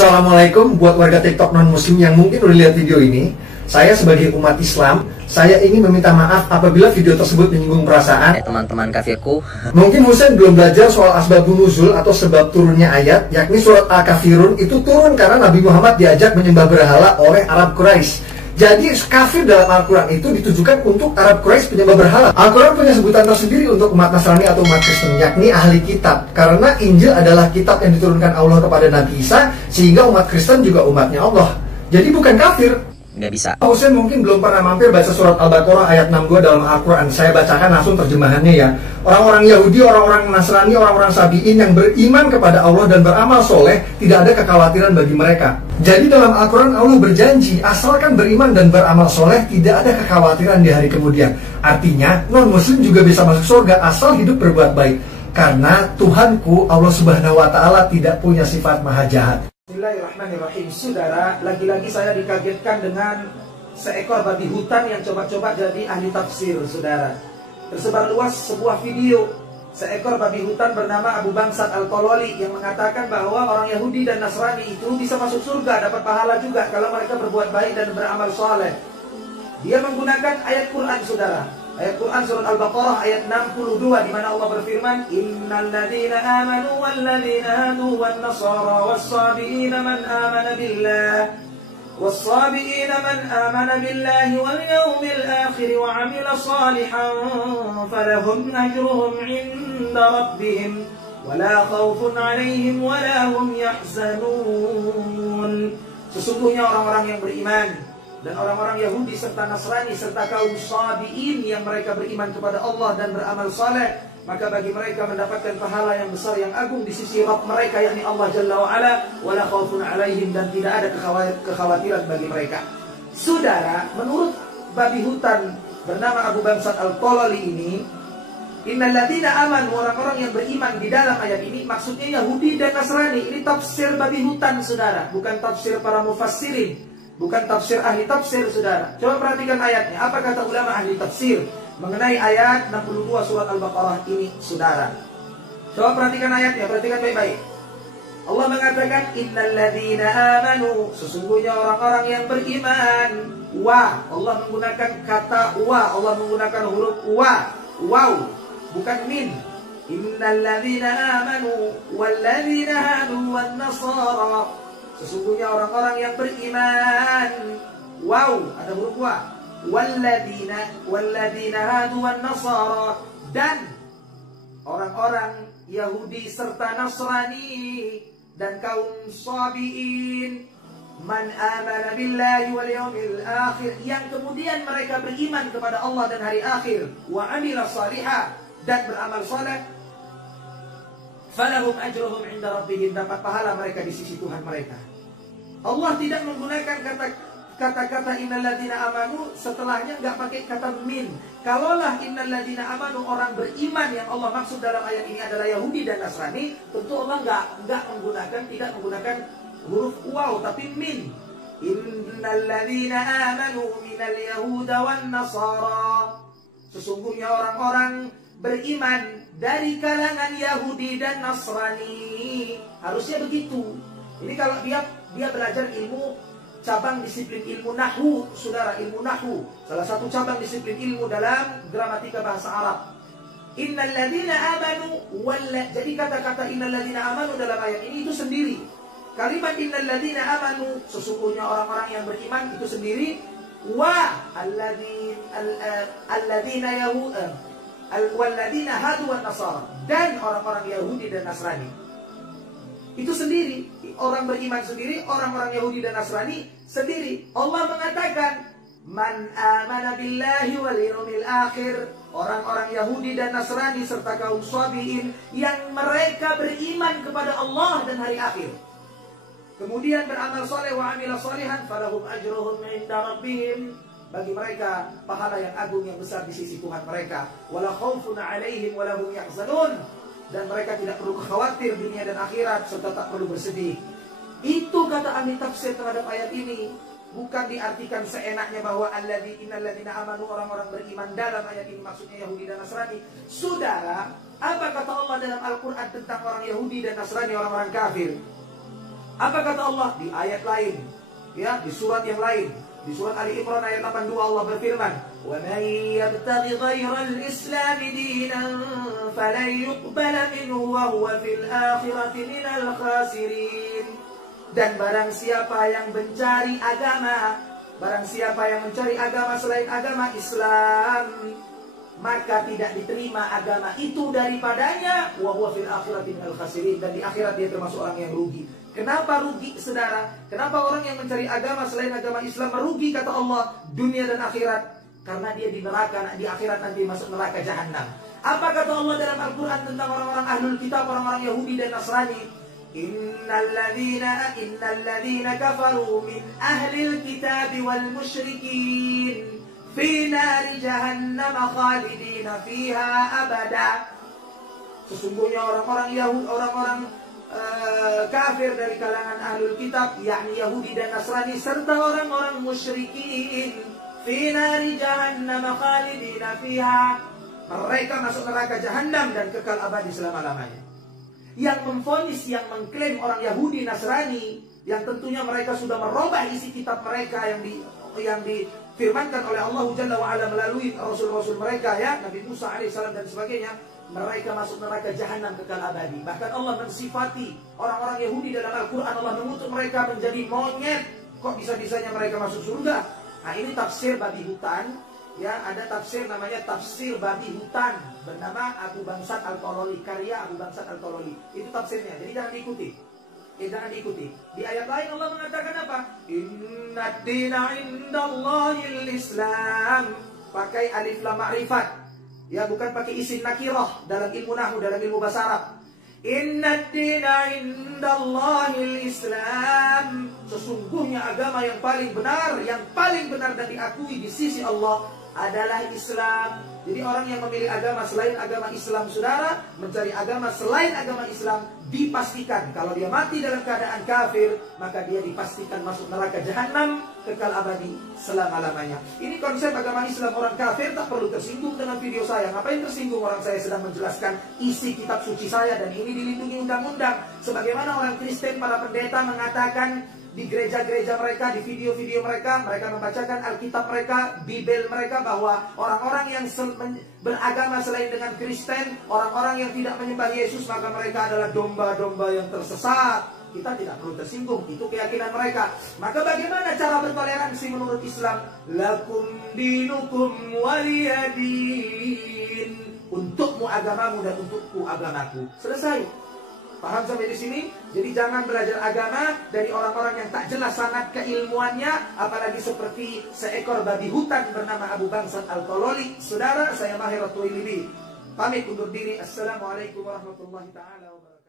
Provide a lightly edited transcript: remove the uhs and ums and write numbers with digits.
Assalamualaikum buat warga TikTok non-muslim yang mungkin udah lihat video ini. Saya sebagai umat Islam, saya ingin meminta maaf apabila video tersebut menyinggung perasaan teman-teman kafirku. Mungkin Husain belum belajar soal asbabun nuzul atau sebab turunnya ayat, yakni surat Al-Kafirun itu turun karena Nabi Muhammad diajak menyembah berhala oleh Arab Quraisy. Jadi kafir dalam Al-Quran itu ditujukan untuk Arab Quraisy penyembah berhala. Al-Quran punya sebutan tersendiri untuk umat Nasrani atau umat Kristen, yakni ahli kitab. Karena Injil adalah kitab yang diturunkan Allah kepada Nabi Isa, sehingga umat Kristen juga umatnya Allah. Jadi bukan kafir. Nggak bisa. Husain mungkin belum pernah mampir baca surat Al-Baqarah ayat 62 dalam Al-Quran. Saya bacakan langsung terjemahannya ya. Orang-orang Yahudi, orang-orang Nasrani, orang-orang Sabi'in yang beriman kepada Allah dan beramal soleh, tidak ada kekhawatiran bagi mereka. Jadi dalam Al-Quran Allah berjanji, asalkan beriman dan beramal soleh, tidak ada kekhawatiran di hari kemudian. Artinya, non-muslim juga bisa masuk surga asal hidup berbuat baik. Karena Tuhanku, Allah Subhanahu wa Ta'ala, tidak punya sifat maha jahat. Bismillahirrahmanirrahim. Saudara, lagi-lagi saya dikagetkan dengan seekor babi hutan yang coba-coba jadi ahli tafsir. Saudara, tersebar luas sebuah video seekor babi hutan bernama Abu Bangsat Al-Kololi yang mengatakan bahwa orang Yahudi dan Nasrani itu bisa masuk surga, dapat pahala juga kalau mereka berbuat baik dan beramal soleh. Dia menggunakan ayat Quran, saudara. Ayat Quran surat Al-Baqarah ayat 62 di mana Allah berfirman, "Innal ladzina amanu wal ladzina hadu wan nasara was-sabiina man amana billah was-sabiina man amana billahi wal yawmil akhir wa 'amila shalihan falahum ajruhum 'inda rabbihim wa la khaufun 'alaihim wa la hum yahzanun." Sesungguhnya orang-orang yang beriman dan orang-orang Yahudi serta Nasrani serta kaum Sabi'in yang mereka beriman kepada Allah dan beramal saleh, maka bagi mereka mendapatkan pahala yang besar yang agung di sisi Rabb mereka, yakni Allah Jalla wa'ala, wala khaufun alaihim, dan tidak ada kekhawatiran bagi mereka. Saudara, menurut babi hutan bernama Abu Bangsat Al-Kololi ini, innal ladzina amanu, orang-orang yang beriman di dalam ayat ini maksudnya Yahudi dan Nasrani. Ini tafsir babi hutan, saudara, bukan tafsir para mufassirin, bukan tafsir ahli tafsir, saudara. Coba perhatikan ayatnya. Apa kata ulama ahli tafsir mengenai ayat 62 surat Al-Baqarah ini, saudara? Coba perhatikan ayatnya, perhatikan baik-baik. Allah mengatakan, innal ladzina amanu, sesungguhnya orang-orang yang beriman. Wa, Allah menggunakan kata wa, Allah menggunakan huruf wa, wow, bukan min. Innal ladzina amanu wal ladzina hadu wan nasara, sesungguhnya orang-orang yang beriman. Wow, ada huruf wa. Walladzina hadu wan nasara, dan orang-orang Yahudi serta Nasrani dan kaum Sabi'in. Man amana billahi wal yawmil akhir, yang kemudian mereka beriman kepada Allah dan hari akhir. Wa amila salihah, dan beramal saleh. Falahum ajruhum 'inda rabbihim, dapat pahala mereka di sisi Tuhan mereka. Allah tidak menggunakan kata-kata innal ladzina amanu, setelahnya nggak pakai kata min. Kalaulah innal ladzina amanu orang beriman yang Allah maksud dalam ayat ini adalah Yahudi dan Nasrani, tentu Allah tidak menggunakan huruf waw tapi min. Innal ladzina amanu minal yahuda wan nasara, sesungguhnya orang-orang beriman dari kalangan Yahudi dan Nasrani. Harusnya begitu. Ini kalau dia belajar ilmu cabang disiplin ilmu nahwu, saudara, ilmu nahwu, salah satu cabang disiplin ilmu dalam gramatika bahasa Arab. Innal ladzina amanu jadi kata-kata innal ladzina amanu dalam ayat ini itu sendiri. Kalimat innal ladzina amanu, sesungguhnya orang-orang yang beriman, itu sendiri. Wa alladzina walladzina hadu wan nasara, dan orang-orang Yahudi dan Nasrani itu sendiri. Orang beriman sendiri, orang-orang Yahudi dan Nasrani sendiri. Allah mengatakan man amana billahi wal yawmil akhir, orang-orang Yahudi dan Nasrani serta kaum Sabi'in yang mereka beriman kepada Allah dan hari akhir, kemudian beramal soleh wa amila sholihan, falahum ajruhum 'inda rabbihim, bagi mereka pahala yang agung yang besar di sisi Tuhan mereka. Wala khaufun 'alaihim wala hum yahzanun, dan mereka tidak perlu khawatir dunia dan akhirat serta tak perlu bersedih. Itu kata ahli tafsir terhadap ayat ini. Bukan diartikan seenaknya bahwa innal ladzina amanu, orang-orang beriman dalam ayat ini maksudnya Yahudi dan Nasrani. Saudara, apa kata Allah dalam Al-Quran tentang orang Yahudi dan Nasrani, orang-orang kafir? Apa kata Allah di ayat lain? Ya, di surat yang lain. Di surat Ali Imran ayat 82 Allah berfirman, "Wa man yabtaghi ghayra al-islam dinan falan yuqbala minhu wa huwa fil akhirati minal khasirin." Dan barang siapa yang mencari agama selain agama Islam, maka tidak diterima agama itu daripadanya, wa huwa fil akhirati minal khasirin, dan di akhirat dia termasuk orang yang rugi. Kenapa rugi, saudara? Kenapa orang yang mencari agama selain agama Islam merugi, kata Allah, dunia dan akhirat? Karena dia di neraka, di akhirat nanti masuk neraka jahanam. Apa kata Allah dalam Al-Quran tentang orang-orang ahlul kitab, orang-orang Yahudi dan Nasrani? Innal ladzina kafaru min ahlil kitab wal musyrikin fi nari jahannam khalidina fiha abada. Sesungguhnya orang-orang Yahudi, orang-orang kafir dari kalangan ahlul kitab, yakni Yahudi dan Nasrani, serta orang-orang musyrikin, fi nari jahannam khalidina fiha, mereka masuk neraka jahanam dan kekal abadi selama-lamanya. Yang memvonis, yang mengklaim orang Yahudi Nasrani, yang tentunya mereka sudah merubah isi kitab mereka yang difirmankan oleh Allah Jalla wa'ala melalui rasul-rasul mereka, ya, Nabi Musa alaihissalam dan sebagainya, mereka masuk neraka jahanam kekal abadi. Bahkan Allah mensifati orang-orang Yahudi dalam Al-Quran, Allah mengutuk mereka menjadi monyet. Kok bisa-bisanya mereka masuk surga? Nah, ini tafsir babi hutan. Ya, ada tafsir namanya tafsir babi hutan, bernama Abu Bangsat Al-Tololi, karya Abu Bangsat Al-Tololi. Itu tafsirnya, jadi jangan diikuti. Jangan diikuti. Di ayat lain Allah mengatakan apa? Inna dina indallahil Islam. Pakai alif lam ma'rifat. Ya, bukan pakai isim nakirah dalam ilmu nahwu, dalam ilmu bahasa Arab. Inna dina indallahil Islam. Sesungguhnya agama yang paling benar dan diakui di sisi Allah adalah Islam. Jadi orang yang memilih agama selain agama Islam, saudara, mencari agama selain agama Islam, dipastikan kalau dia mati dalam keadaan kafir, maka dia dipastikan masuk neraka jahanam kekal abadi selama-lamanya. Ini konsep agama Islam. Orang kafir tak perlu tersinggung dengan video saya. Ngapain tersinggung? Orang saya sedang menjelaskan isi kitab suci saya, dan ini dilindungi undang-undang. Sebagaimana orang Kristen, para pendeta mengatakan di gereja-gereja mereka, di video-video mereka, mereka membacakan Alkitab mereka, Bibel mereka, bahwa orang-orang yang beragama selain dengan Kristen, orang-orang yang tidak menyembah Yesus, maka mereka adalah domba-domba yang tersesat. Kita tidak perlu tersinggung, itu keyakinan mereka. Maka bagaimana cara bertoleransi menurut Islam? Lakum dinukum waliyadin. Untukmu agamamu dan untukku agamaku. Selesai. Paham sampai di sini? Jadi jangan belajar agama dari orang-orang yang tak jelas sanad keilmuannya, apalagi seperti seekor babi hutan bernama Abu Bangsat Al-Tololi. Saudara, saya Mahir At-Tuwailibi pamit undur diri. Assalamualaikum warahmatullahi taala wabarakatuh.